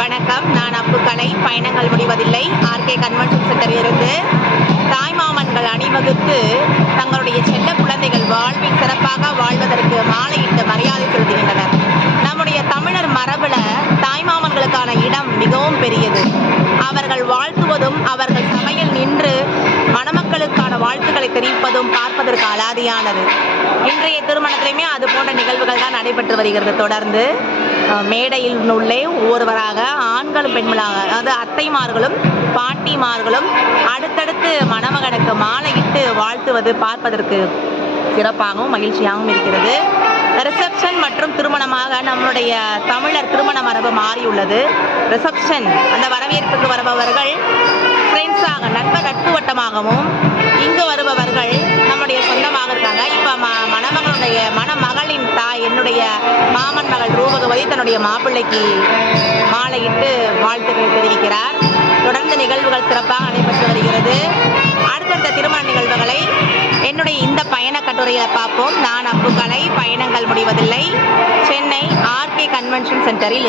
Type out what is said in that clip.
வணக்கம். நான் அப்புக்கலை. பயணங்கள் முடிவதில்லை. ஆர்கே கன்வென்ஷன் சென்டரில் இருந்து தாய்மாமன்கள் அணிவகுத்து தங்களுடைய செல்ல குழந்தைகள் வாழ்வில் சிறப்பாக வாழ்வதற்கு மாலையிட்டு மரியாதை செலுத்துகின்றனர். நம்முடைய தமிழர் மரபுல தாய்மாமன்களுக்கான இடம் மிகவும் பெரியது. அவர்கள் வாழ்த்துவதும் அவர்கள் சபையில் நின்று மணமக்களுக்கான வாழ்த்துக்களை தெரிவிப்பதும் பார்ப்பதற்கு அலாதியானது. இன்றைய திருமணத்திலுமே அது போன்ற நிகழ்வுகள் தான் நடைபெற்று வருகிறது. தொடர்ந்து மேடையில் உள்ளே ஒவ்வொருவராக ஆண்களும் பெண்களாக, அதாவது அத்தைமார்களும் பாட்டிமார்களும் அடுத்தடுத்து மணமகனுக்கு மாலையிட்டு வாழ்த்துவது பார்ப்பதற்கு சிறப்பாகவும் மகிழ்ச்சியாகவும் இருக்கிறது. ரிசப்ஷன் மற்றும் திருமணமாக நம்முடைய தமிழர் திருமண மரபு மாறியுள்ளது. ரிசப்ஷன், அந்த வரவேற்புக்கு வருபவர்கள் ஃப்ரெண்ட்ஸாக, நட்பு வட்டமாகவும், இங்கு வருபவர்கள் நம்முடைய சொந்தமாக இருக்காங்க. இப்போ மணமகளுடைய மணமகளின் தாய், என்னுடைய மாமன் மகள் ரூபகவதி தன்னுடைய மாப்பிள்ளைக்கு மாலையிட்டு வாழ்த்துக்களை தெரிவிக்கிறார். தொடர்ந்து நிகழ்வுகள் சிறப்பாக நடைபெற்று வருகிறது. அடுத்தடுத்த திருமண நிகழ்வுகளை என்னுடைய இந்த பயண கட்டுரையில பார்ப்போம். நான் அப்புக்கலை. பயணங்கள் முடிவதில்லை. சென்னை ஆர்கே கன்வென்ஷன் சென்டரில்